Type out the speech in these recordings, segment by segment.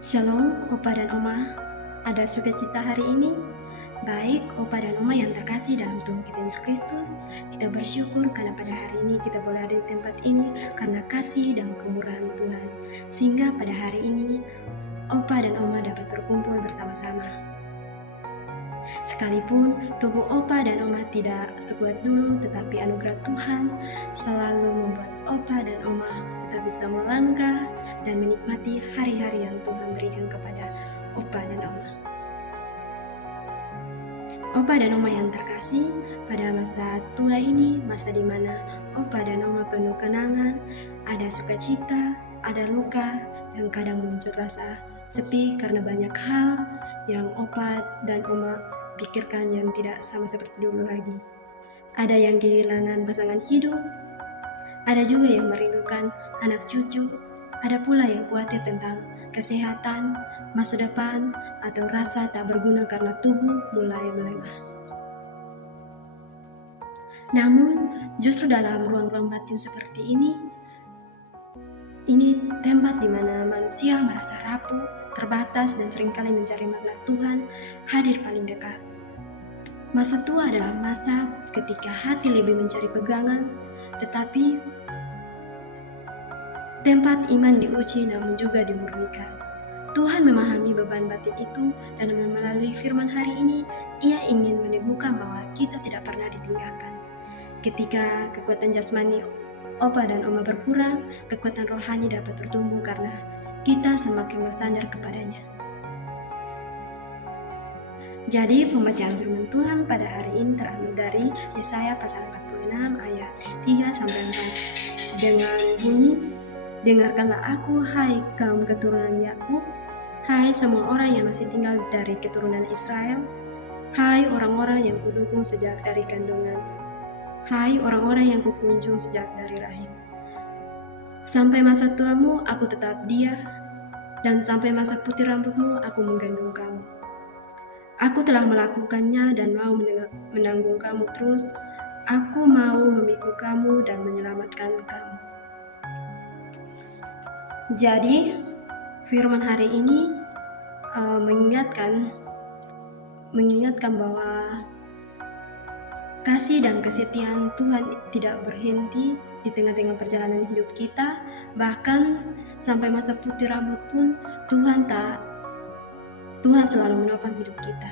Shalom, Opa dan Oma. Ada sukacita hari ini? Baik, Opa dan Oma yang terkasih dalam Tuhan kita Yesus Kristus, kita bersyukur karena pada hari ini kita boleh ada di tempat ini karena kasih dan kemurahan Tuhan. Sehingga pada hari ini, Opa dan Oma dapat berkumpul bersama-sama. Sekalipun tubuh Opa dan Oma tidak sekuat dulu, tetapi anugerah Tuhan selalu membuat Opa dan Oma tetap bisa melangkah dan menikmati hari-hari yang Tuhan berikan kepada Opa dan Oma. Opa dan Oma yang terkasih, pada masa tua ini, masa di mana Opa dan Oma penuh kenangan, ada sukacita, ada luka, dan kadang muncul rasa sepi karena banyak hal yang Opa dan Oma pikirkan yang tidak sama seperti dulu lagi. Ada yang kehilangan pasangan hidup, ada juga yang merindukan anak cucu, ada pula yang khawatir tentang kesehatan, masa depan, atau rasa tak berguna karena tubuh mulai melemah. Namun, justru dalam ruang-ruang batin seperti ini tempat di mana manusia merasa rapuh, terbatas, dan seringkali mencari makna Tuhan hadir paling dekat. Masa tua adalah masa ketika hati lebih mencari pegangan, tetapi tempat iman diuji namun juga dimurnikan. Tuhan memahami beban batin itu, dan melalui firman hari ini, Ia ingin meneguhkan bahwa kita tidak pernah ditinggalkan. Ketika kekuatan jasmani Opa dan Oma berkurang, kekuatan rohani dapat bertumbuh karena kita semakin bersandar kepadanya. Jadi pembacaan firman Tuhan pada hari ini terambil dari Yesaya pasal 46 ayat 3-4 dengan bunyi, "Dengarkanlah aku, hai kaum keturunan Yakub, hai semua orang yang masih tinggal dari keturunan Israel, hai orang-orang yang kudukung sejak dari kandungan, hai orang-orang yang kukunjung sejak dari rahim. Sampai masa tuamu aku tetap dia, dan sampai masa putih rambutmu aku menggendong kamu. Aku telah melakukannya dan mau menanggung kamu terus. Aku mau memikul kamu dan menyelamatkan kamu." Jadi firman hari ini mengingatkan bahwa kasih dan kesetiaan Tuhan tidak berhenti di tengah-tengah perjalanan hidup kita, bahkan sampai masa putih rambut pun Tuhan selalu menopang hidup kita.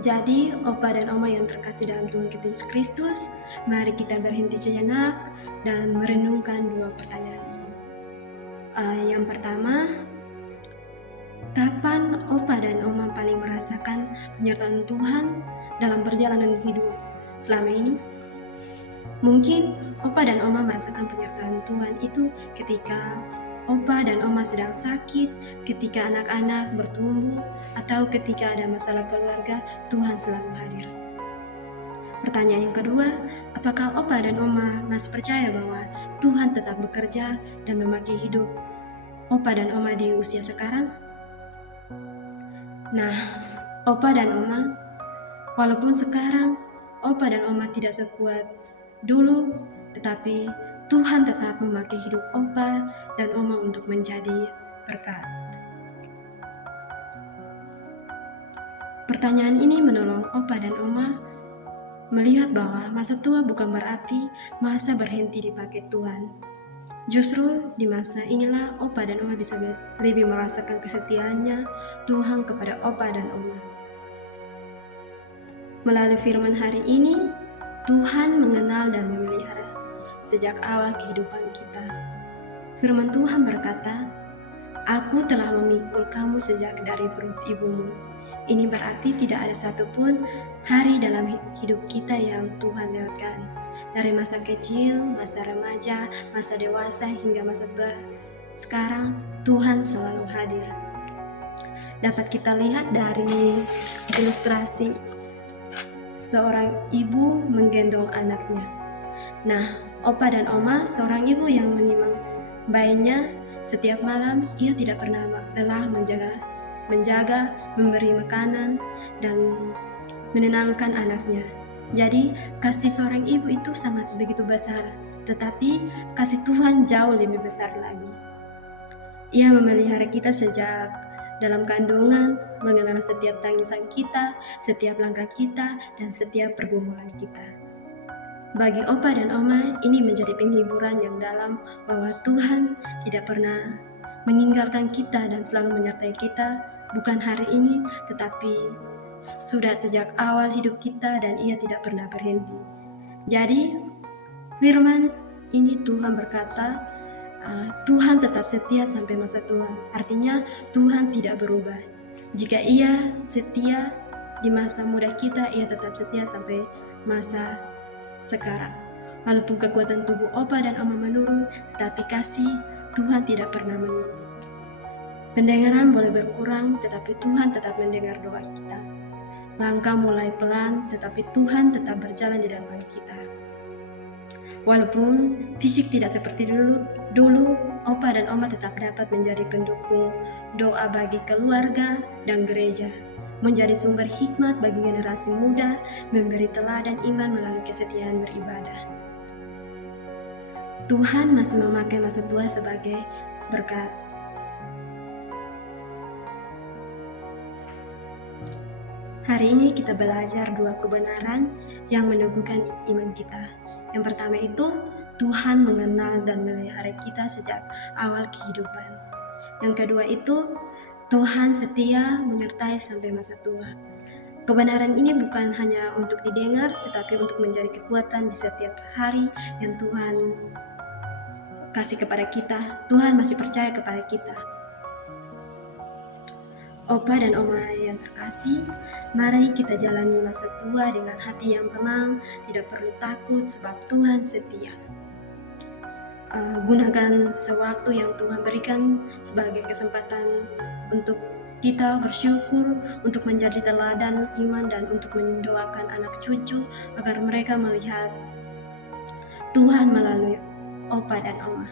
Jadi, Opa dan Oma yang terkasih dalam Tuhan kita Yesus Kristus, mari kita berhenti sejenak dan merenungkan dua pertanyaan ini. Yang pertama, kapan Opa dan Oma paling merasakan penyertaan Tuhan dalam perjalanan hidup selama ini? Mungkin Opa dan Oma merasakan penyertaan Tuhan itu ketika Opa dan Oma sedang sakit, ketika anak-anak bertumbuh, atau ketika ada masalah keluarga, Tuhan selalu hadir. Pertanyaan yang kedua, apakah Opa dan Oma masih percaya bahwa Tuhan tetap bekerja dan memakai hidup Opa dan Oma di usia sekarang? Nah, Opa dan Oma, walaupun sekarang Opa dan Oma tidak sekuat dulu, tetapi Tuhan tetap memakai hidup Opa dan Oma untuk menjadi berkat. Pertanyaan ini menolong Opa dan Oma melihat bahwa masa tua bukan berarti masa berhenti dipakai Tuhan. Justru di masa inilah Opa dan Oma bisa lebih merasakan kesetiaannya Tuhan kepada Opa dan Oma. Melalui firman hari ini, Tuhan mengenal dan memelihara sejak awal kehidupan kita. Firman Tuhan berkata, "Aku telah memikul kamu sejak dari perut ibumu." Ini berarti tidak ada satupun hari dalam hidup kita yang Tuhan lewatkan. Dari masa kecil, masa remaja, masa dewasa, hingga masa tua, sekarang Tuhan selalu hadir. Dapat kita lihat dari ilustrasi seorang ibu menggendong anaknya. Nah, Opa dan Oma, seorang ibu yang menimang bayinya setiap malam, ia tidak pernah lelah menjaga, memberi makanan, dan menenangkan anaknya. Jadi, kasih seorang ibu itu sangat begitu besar. tetapi kasih Tuhan jauh lebih besar lagi. Ia memelihara kita sejak dalam kandungan, mengenal setiap tangisan kita, setiap langkah kita, dan setiap pergumulan kita. Bagi Opa dan Oma, ini menjadi penghiburan yang dalam bahwa Tuhan tidak pernah meninggalkan kita dan selalu menyertai kita, bukan hari ini, tetapi sudah sejak awal hidup kita dan Ia tidak pernah berhenti. Jadi, firman ini Tuhan berkata, Tuhan tetap setia sampai masa tua. Artinya, Tuhan tidak berubah. Jika Ia setia di masa muda kita, Ia tetap setia sampai masa sekarang. Walaupun kekuatan tubuh Opa dan Oma menurun, tetapi kasih Tuhan tidak pernah menurun. Pendengaran boleh berkurang, tetapi Tuhan tetap mendengar doa kita. Langkah mulai pelan, tetapi Tuhan tetap berjalan di depan kita. Walaupun fisik tidak seperti dulu, Opa dan Oma tetap dapat menjadi pendukung doa bagi keluarga dan gereja, menjadi sumber hikmat bagi generasi muda, memberi teladan iman melalui kesetiaan beribadah. Tuhan masih memakai masa tua sebagai berkat. Hari ini kita belajar dua kebenaran yang meneguhkan iman kita. Yang pertama itu, Tuhan mengenal dan memelihara kita sejak awal kehidupan. Yang kedua itu, Tuhan setia menyertai sampai masa tua. Kebenaran ini bukan hanya untuk didengar, tetapi untuk menjadi kekuatan di setiap hari yang Tuhan kasih kepada kita. Tuhan masih percaya kepada kita. Opa dan Oma yang terkasih, mari kita jalani masa tua dengan hati yang tenang, tidak perlu takut sebab Tuhan setia. Gunakan sewaktu yang Tuhan berikan sebagai kesempatan untuk kita bersyukur, untuk menjadi teladan iman dan untuk mendoakan anak cucu agar mereka melihat Tuhan melalui Opa dan Oma.